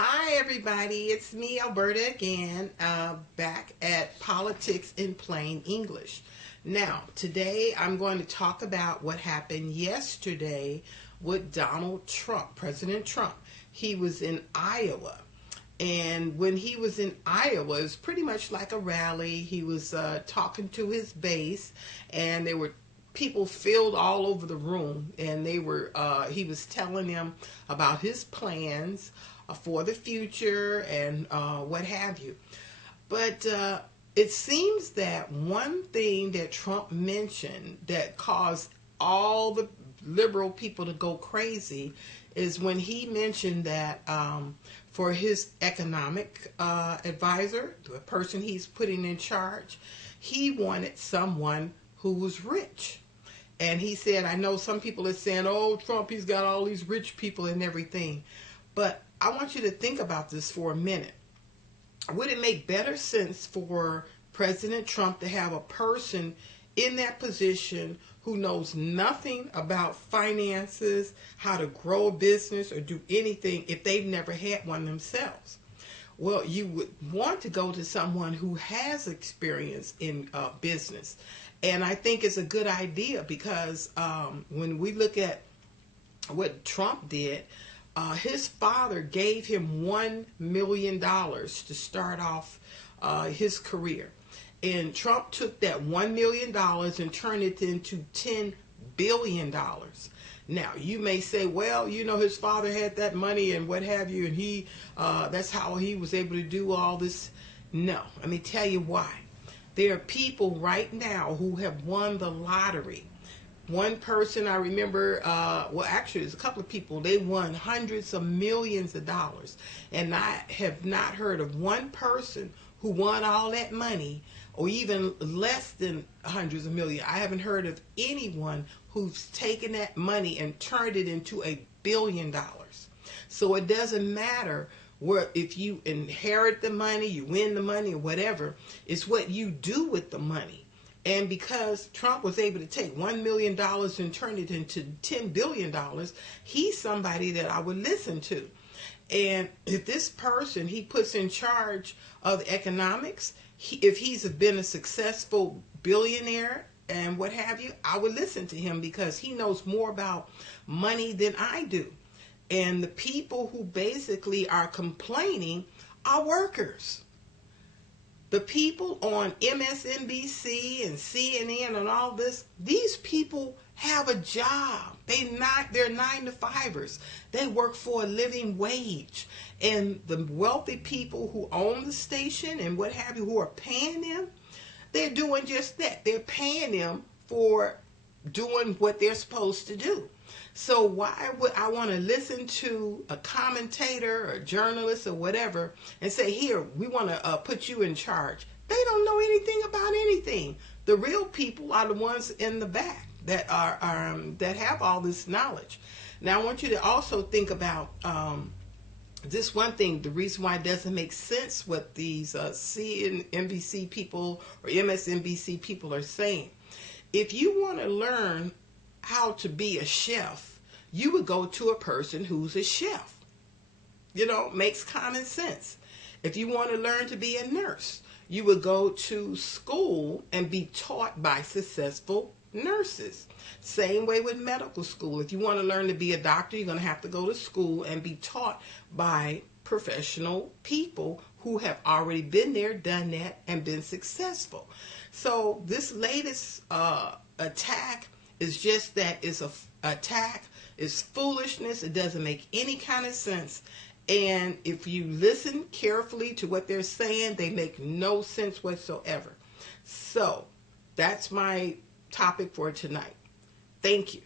Hi, everybody. It's me, Alberta, again, back at Politics in Plain English. Now, today I'm going to talk about what happened yesterday with Donald Trump, President Trump. He was in Iowa. And when he was in Iowa, it was pretty much like a rally. He was talking to his base, and there were people filled all over the room, and he was telling them about his plans for the future and what have you. But it seems that one thing that Trump mentioned that caused all the liberal people to go crazy is when he mentioned that for his economic advisor, the person he's putting in charge, he wanted someone who was rich. And he said, I know some people are saying, oh, Trump, he's got all these rich people and everything. But I want you to think about this for a minute. Would it make better sense for President Trump to have a person in that position who knows nothing about finances, how to grow a business or do anything if they've never had one themselves? Well, you would want to go to someone who has experience in business. And I think it's a good idea because when we look at what Trump did, his father gave him $1 million to start off his career. And Trump took that $1 million and turned it into $10 billion. Now, you may say, well, you know, his father had that money and what have you, and that's how he was able to do all this. No, let me tell you why. There are people right now who have won the lottery. One person I remember, well, actually, there's a couple of people, they won hundreds of millions of dollars. And I have not heard of one person who won all that money, or even less than hundreds of millions. I haven't heard of anyone who's taken that money and turned it into $1 billion. So it doesn't matter if you inherit the money, you win the money, or whatever. It's what you do with the money. And because Trump was able to take $1 million and turn it into $10 billion, he's somebody that I would listen to. And if this person he puts in charge of economics, if he's been a successful billionaire and what have you, I would listen to him because he knows more about money than I do. And the people who basically are complaining are workers. The people on MSNBC and CNN and all this, these people have a job. They're 9-to-5ers. They work for a living wage. And the wealthy people who own the station and what have you, who are paying them, they're doing just that. They're paying them for doing what they're supposed to do. So why would I want to listen to a commentator or a journalist or whatever and say, here, we want to put you in charge? They don't know anything about anything. The real people are the ones in the back that that have all this knowledge. Now, I want you to also think about this one thing, the reason why it doesn't make sense what these CNBC people or MSNBC people are saying. If you want to learn how to be a chef, you would go to a person who's a chef. You know, makes common sense. If you want to learn to be a nurse, you would go to school and be taught by successful nurses. Same way with medical school. If you want to learn to be a doctor, you're going to have to go to school and be taught by professional people who have already been there, done that, and been successful. So this latest attack is just that. It's a attack. It's foolishness. It doesn't make any kind of sense. And if you listen carefully to what they're saying, they make no sense whatsoever. So that's my topic for tonight. Thank you.